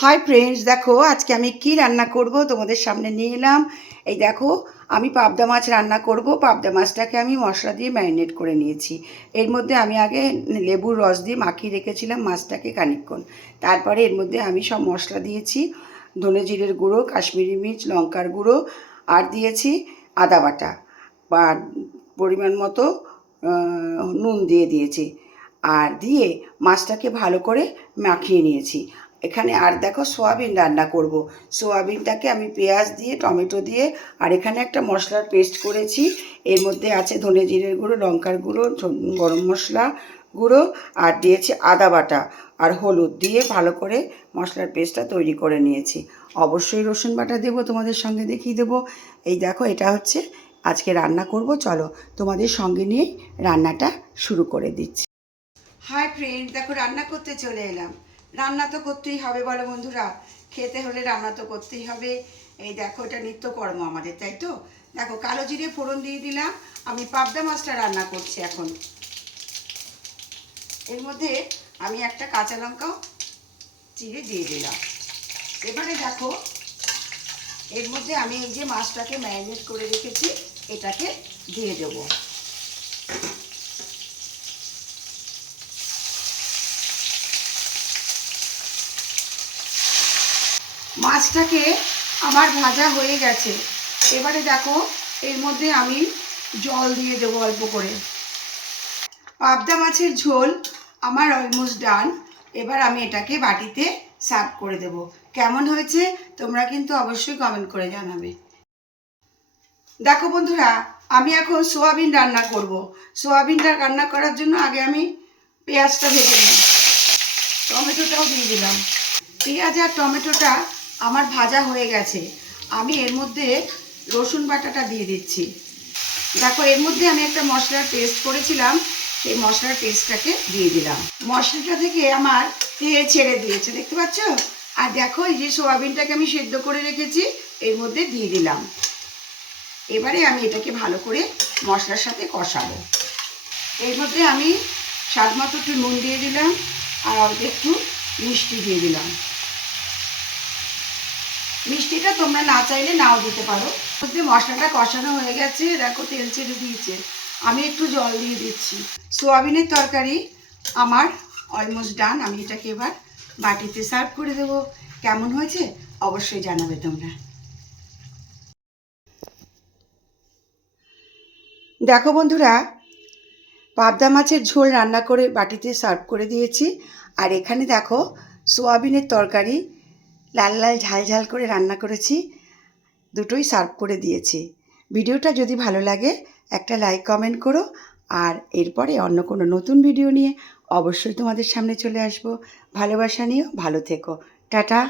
Hi friends, দেখো আজকে আমি কি রান্না করব তোমাদের সামনে নিয়ে এলাম। এই দেখো, আমি পাবদা মাছ রান্না করব। পাবদা মাছটাকে আমি মশলা দিয়ে ম্যারিনেট করে নিয়েছি। এর মধ্যে আমি আগে লেবুর রস দিয়ে মাখিয়ে রেখেছিলাম মাছটাকে খানিকক্ষণ। তারপরে এর মধ্যে আমি সব মশলা দিয়েছি, ধনে জিরের গুঁড়ো, কাশ্মীরি মির্চ, লঙ্কার গুঁড়ো, আর দিয়েছি আদা বাটা বা পরিমাণ মতো নুন দিয়ে দিয়েছি। আর দিয়ে মাছটাকে ভালো করে মাখিয়ে নিয়েছি। এখানে আর দেখো সোয়াবিন রান্না করব। সোয়াবিনটাকে আমি পেঁয়াজ দিয়ে, টমেটো দিয়ে, আর এখানে একটা মশলার পেস্ট করেছি। এর মধ্যে আছে ধনে জিরের গুঁড়ো, লঙ্কার গুঁড়ো, গরম মশলা গুঁড়ো, আর দিয়েছি আদা বাটা আর হলুদ দিয়ে ভালো করে মশলার পেস্টটা তৈরি করে নিয়েছি। অবশ্যই রসুন বাটা দেবো, তোমাদের সঙ্গে দেখিয়ে দেবো। এই দেখো, এটা হচ্ছে আজকে রান্না করব। চলো তোমাদের সঙ্গে নিয়ে রান্নাটা শুরু করে দিচ্ছি। হাই ফ্রেন্ড, দেখো রান্না করতে চলে এলাম। রান্না তো করতেই হবে, বলো বন্ধুরা, খেতে হলে রান্না তো করতেই হবে। এই দেখো, এটা নিত্যকর্ম আমাদের, তাই তো। দেখো, কালো জিরে ফোড়ন দিয়ে দিলাম। আমি পাবদা মাছটা রান্না করছি এখন। এর মধ্যে আমি একটা কাঁচা লঙ্কাও চিড়ে দিয়ে দিলাম। এবারে দেখো, এর মধ্যে আমি এই যে মাছটাকে ম্যারিনেট করে রেখেছি এটাকে দিয়ে দেবো। মাছটাকে আমার ভাজা হয়ে গেছে। এবারে দেখো, এর মধ্যে আমি জল দিয়ে দেবো অল্প করে। পাবদা মাছের ঝোল আমার অলমোস্ট ডান। এবার আমি এটাকে বাটিতে সার্ভ করে দেব। কেমন হয়েছে তোমরা কিন্তু অবশ্যই কমেন্ট করে জানাবে। দেখো বন্ধুরা, আমি এখন সোয়াবিন রান্না করব। সোয়াবিনটা রান্না করার জন্য আগে আমি পেঁয়াজটা ভেজে নিই, টমেটোটাও দিয়ে দিলাম। পেঁয়াজ আর টমেটোটা আমার ভাজা হয়ে গেছে। আমি এর মধ্যে রসুন বাটাটা দিয়ে দিচ্ছি। দেখো, এর মধ্যে আমি একটা মশলার পেস্ট করেছিলাম, সেই মশলার পেস্টটাকে দিয়ে দিলাম। মশলাটা থেকে আমার তেল ছেড়ে দিয়েছে, দেখতে পাচ্ছ। আর দেখো, এই যে সোয়াবিনটাকে আমি সেদ্ধ করে রেখেছি এর মধ্যে দিয়ে দিলাম। এবারে আমি এটাকে ভালো করে মশলার সাথে কষাবো। এর মধ্যে আমি স্বাদ মতো একটু নুন দিয়ে দিলাম আর অল্প একটু মিষ্টি দিয়ে দিলাম। মিষ্টিটা তোমরা না চাইলে নাও দিতে পারো। মধ্যে মশলাটা কষানো হয়ে গেছে, দেখো তেল ছেড়ে দিয়েছে। আমি একটু জল দিয়ে দিচ্ছি। সোয়াবিনের তরকারি আমার অলমোস্ট ডান। আমি এটাকে এবার বাটিতে সার্ভ করে দেবো। কেমন হয়েছে অবশ্যই জানাবে তোমরা। দেখো বন্ধুরা, পাবদা মাছের ঝোল রান্না করে বাটিতে সার্ভ করে দিয়েছি। আর এখানে দেখো, সোয়াবিনের তরকারি লাল লাল ঝাল ঝাল করে রান্না করেছি, দুটোই সার্ভ করে দিয়েছি। ভিডিওটা যদি ভালো লাগে একটা লাইক কমেন্ট করো। আর এরপরে অন্য কোনো নতুন ভিডিও নিয়ে অবশ্যই তোমাদের সামনে চলে আসবো। ভালোবাসা নিও, ভালো থেকো, টাটা।